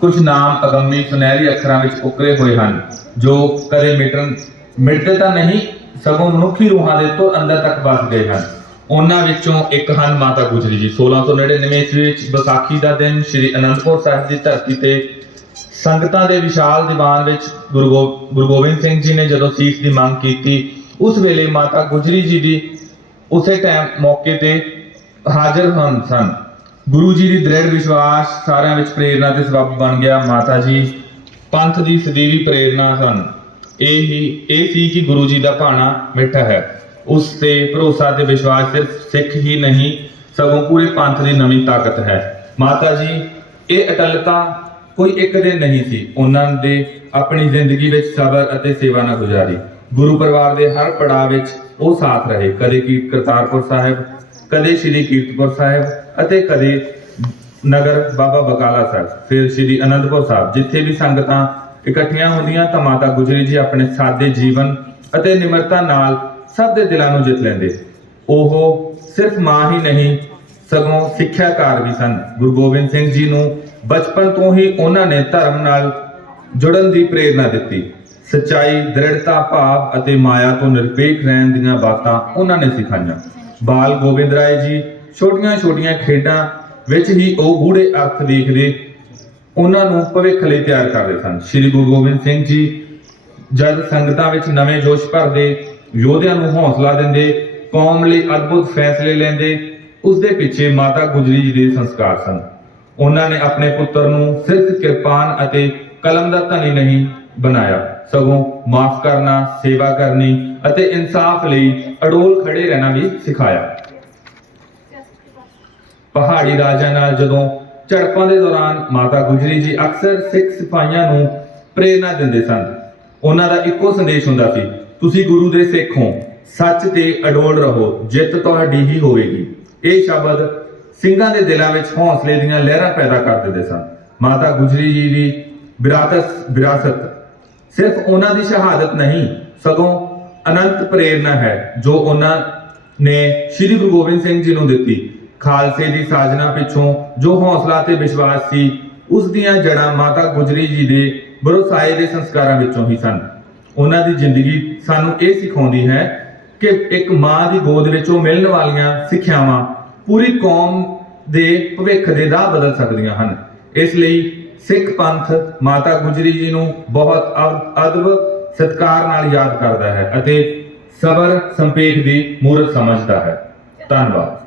ਕੁਝ ਨਾਮ ਅਗੰਮੀ ਸੁਨਹਿਰੀ ਅੱਖਰਾਂ ਵਿੱਚ ਉਕਰੇ ਹੋਏ ਹਨ, ਜੋ ਕਦੇ ਮਿਟਣ, ਮਿਟਦੇ ਤਾਂ ਨਹੀਂ, ਸਗੋਂ ਮਨੁੱਖੀ ਰੂਹਾਂ ਦੇ ਤੋਂ ਅੰਦਰ ਤੱਕ ਵਸ ਗਏ ਹਨ। ਉਹਨਾਂ ਵਿੱਚੋਂ ਇੱਕ ਹਨ ਮਾਤਾ ਗੁਜਰੀ ਜੀ। 1699 ਈਸਵੀ ਵਿੱਚ ਵਿਸਾਖੀ ਦਾ ਦਿਨ ਸ੍ਰੀ ਅਨੰਦਪੁਰ ਸਾਹਿਬ ਦੀ ਧਰਤੀ ਤੇ ਸੰਗਤਾਂ ਦੇ ਵਿਸ਼ਾਲ ਦੀਵਾਨ ਵਿੱਚ ਗੁਰੂ ਗੋ- ਗੁਰੂ ਗੋਬਿੰਦ ਸਿੰਘ ਜੀ ਨੇ ਜਦੋਂ ਸੀਸ ਦੀ ਮੰਗ ਕੀਤੀ, ਉਸ ਵੇਲੇ ਮਾਤਾ ਗੁਜਰੀ ਜੀ ਦੀ ਉਸੇ ਟਾਈਮ ਮੌਕੇ ਤੇ ਹਾਜ਼ਰ ਹਨ ਸਨ। ਗੁਰੂ ਜੀ ਦੀ ਦ੍ਰਿੜ ਵਿਸ਼ਵਾਸ ਸਾਰਿਆਂ ਵਿੱਚ ਪ੍ਰੇਰਣਾ ਤੇ ਸਬਬ ਬਣ ਗਿਆ। ਮਾਤਾ ਜੀ, ਪੰਥ ਦੀ ਸਦੀਵੀ ਪ੍ਰੇਰਣਾ ਸਨ ਇਹ ਹੀ, ਇਹ ਸੀ ਕਿ ਗੁਰੂ ਜੀ ਦਾ ਭਾਣਾ ਮਿੱਠਾ ਹੈ। ਉਸ ਤੇ ਭਰੋਸਾ ਤੇ ਵਿਸ਼ਵਾਸ ਸਿਰਫ ਸਿੱਖ ਹੀ ਨਹੀਂ, ਸਗੋਂ ਪੂਰੇ ਪੰਥ ਦੀ ਨਵੀਂ ਤਾਕਤ ਹੈ। ਮਾਤਾ ਜੀ, ਇਹ ਅਟਲਤਾ ਕੋਈ ਇੱਕ ਦਿਨ ਨਹੀਂ ਸੀ। ਉਹਨਾਂ ਦੇ ਆਪਣੀ ਜ਼ਿੰਦਗੀ ਵਿੱਚ ਸਬਰ ਅਤੇ ਸੇਵਾ ਨਾਲ ਗੁਜ਼ਾਰੀ। ਗੁਰੂ ਪਰਿਵਾਰ ਦੇ ਹਰ ਪੜਾਅ ਵਿੱਚ ਉਹ ਸਾਥ ਰਹੇ। ਕਦੇ ਕੀ ਕਰਤਾਰਪੁਰ ਸਾਹਿਬ ਕਦੇ ਸ੍ਰੀ ਕੀਰਤਪੁਰ ਸਾਹਿਬ ਅਤੇ ਕਦੇ ਨਗਰ ਬਾਬਾ ਬਕਾਲਾ ਸਾਹਿਬ, ਫਿਰ ਸ੍ਰੀ ਅਨੰਦਪੁਰ ਸਾਹਿਬ, ਜਿੱਥੇ ਵੀ ਸੰਗਤਾਂ ਇਕੱਠੀਆਂ ਹੁੰਦੀਆਂ, ਤਾਂ ਮਾਤਾ ਗੁਜਰੀ ਜੀ ਆਪਣੇ ਸਾਦੇ ਜੀਵਨ ਅਤੇ ਨਿਮਰਤਾ ਨਾਲ ਸਭ ਦੇ ਦਿਲਾਂ ਨੂੰ ਜਿੱਤ ਲੈਂਦੇ। ਉਹ ਸਿਰਫ ਮਾਂ ਹੀ ਨਹੀਂ, ਸਗੋਂ ਸਿੱਖਿਆਕਾਰ ਵੀ ਸਨ। ਗੁਰੂ ਗੋਬਿੰਦ ਸਿੰਘ ਜੀ ਨੂੰ ਬਚਪਨ ਤੋਂ ਹੀ ਉਹਨਾਂ ਨੇ ਧਰਮ ਨਾਲ ਜੁੜਨ ਦੀ ਪ੍ਰੇਰਣਾ ਦਿੱਤੀ। ਸਚਾਈ, ਦ੍ਰਿੜਤਾ, ਭਾਵ ਅਤੇ ਮਾਇਆ ਤੋਂ ਨਿਰਪੇਖ ਰਹਿਣ ਦੀਆਂ ਬਾਤਾਂ ਉਹਨਾਂ ਨੇ ਸਿਖਾਈਆਂ। ਬਾਲ ਗੋਬਿੰਦ ਰਾਏ ਜੀ ਛੋਟੀਆਂ-ਛੋਟੀਆਂ ਖੇਡਾਂ ਵਿੱਚ ਹੀ ਉਹ ਗੂੜੇ ਅਰਥ ਦੇਖਦੇ, ਉਹਨਾਂ ਨੂੰ ਭਵਿੱਖ ਲਈ ਤਿਆਰ ਕਰਦੇ ਸਨ। ਸ੍ਰੀ ਗੁਰੂ ਗੋਬਿੰਦ ਸਿੰਘ ਜੀ ਜਦ ਸੰਗਤਾਂ ਵਿੱਚ ਨਵੇਂ ਜੋਸ਼ ਭਰਦੇ, ਯੋਧਿਆਂ ਨੂੰ ਹੌਸਲਾ ਦਿੰਦੇ, ਕੌਮ ਲਈ ਅਦਭੁਤ ਫੈਸਲੇ ਲੈਂਦੇ, ਉਸ ਦੇ ਪਿੱਛੇ ਮਾਤਾ ਗੁਜਰੀ ਜੀ ਦੇ ਸੰਸਕਾਰ ਸਨ। ਉਹਨਾਂ ਨੇ ਆਪਣੇ ਪੁੱਤਰ ਨੂੰ ਸਿਰਫ ਕਿਰਪਾਨ ਅਤੇ ਕਲਮ ਦਾ ਧਨੀ ਨਹੀਂ ਬਣਾਇਆ। ਸਗੋਂ ਮਾਫ ਕਰਨਾ, ਸੇਵਾ ਕਰਨੀ ਅਤੇ ਇਨਸਾਫ ਲਈ ਅਡੋਲ ਖੜੇ ਰਹਿਣਾ ਵੀ ਸਿਖਾਇਆ। ਪਹਾੜੀ ਰਾਜਾ ਨਾਲ ਜਦੋਂ ਝੜਪਾਂ ਦੇ ਦੌਰਾਨ ਮਾਤਾ ਗੁਜਰੀ ਜੀ ਅਕਸਰ ਸਿੱਖ ਸਿਪਾਹੀਆਂ ਨੂੰ ਪ੍ਰੇਰਣਾ ਦਿੰਦੇ ਸਨ, ਉਹਨਾਂ ਦਾ ਇੱਕੋ ਸੰਦੇਸ਼ ਹੁੰਦਾ ਸੀ, ਤੁਸੀਂ ਗੁਰੂ ਦੇ ਸਿੱਖ ਹੋ, ਸੱਚ ਤੇ ਅਡੋਲ ਰਹੋ, ਜਿੱਤ ਤੁਹਾਡੀ ਹੀ ਹੋਵੇਗੀ। ਇਹ ਸ਼ਬਦ ਸਿੰਘਾਂ ਦੇ ਦਿਲਾਂ ਵਿੱਚ ਹੌਸਲੇ ਦੀਆਂ ਲਹਿਰਾਂ ਪੈਦਾ ਕਰ ਦਿੰਦੇ ਸਨ। ਮਾਤਾ ਗੁਜਰੀ ਜੀ ਦੀ ਵਿਰਾਸਤ ਵਿਰਾਸਤ ਸਿਰਫ ਉਹਨਾਂ ਦੀ ਸ਼ਹਾਦਤ ਨਹੀਂ, ਸਗੋਂ ਅਨੰਤ ਪ੍ਰੇਰਣਾ ਹੈ, ਜੋ ਉਹਨਾਂ ਨੇ ਸ੍ਰੀ ਗੁਰੂ ਗੋਬਿੰਦ ਸਿੰਘ ਜੀ ਨੂੰ ਦਿੱਤੀ। ਖਾਲਸੇ ਦੀ ਸਾਜਨਾ ਪਿੱਛੋਂ ਜੋ ਹੌਸਲਾ ਤੇ ਵਿਸ਼ਵਾਸ ਸੀ, ਉਸ ਦੀਆਂ ਜੜ੍ਹਾਂ ਮਾਤਾ ਗੁਜਰੀ ਜੀ ਦੇ ਬਰੋਸਾਏ ਦੇ ਸੰਸਕਾਰਾਂ ਵਿੱਚੋਂ ਹੀ ਸਨ। ਉਹਨਾਂ ਦੀ ਜ਼ਿੰਦਗੀ ਸਾਨੂੰ ਇਹ ਸਿਖਾਉਂਦੀ ਹੈ ਕਿ ਇੱਕ ਮਾਂ ਦੀ ਗੋਦ ਵਿੱਚੋਂ ਮਿਲਣ ਵਾਲੀਆਂ ਸਿੱਖਿਆਵਾਂ ਪੂਰੀ ਕੌਮ ਦੇ ਭਵਿੱਖ ਦੇ ਰਾਹ ਬਦਲ ਸਕਦੀਆਂ ਹਨ। ਇਸ ਲਈ ਸਿੱਖ ਪੰਥ ਮਾਤਾ ਗੁਜਰੀ ਜੀ ਨੂੰ ਬਹੁਤ ਅਦ- ਅਦਬ ਸਤਿਕਾਰ ਨਾਲ ਯਾਦ ਕਰਦਾ ਹੈ ਅਤੇ ਸਬਰ ਸੰਪੇਖ ਦੀ ਮੂਰਤ ਸਮਝਦਾ ਹੈ। ਧੰਨਵਾਦ।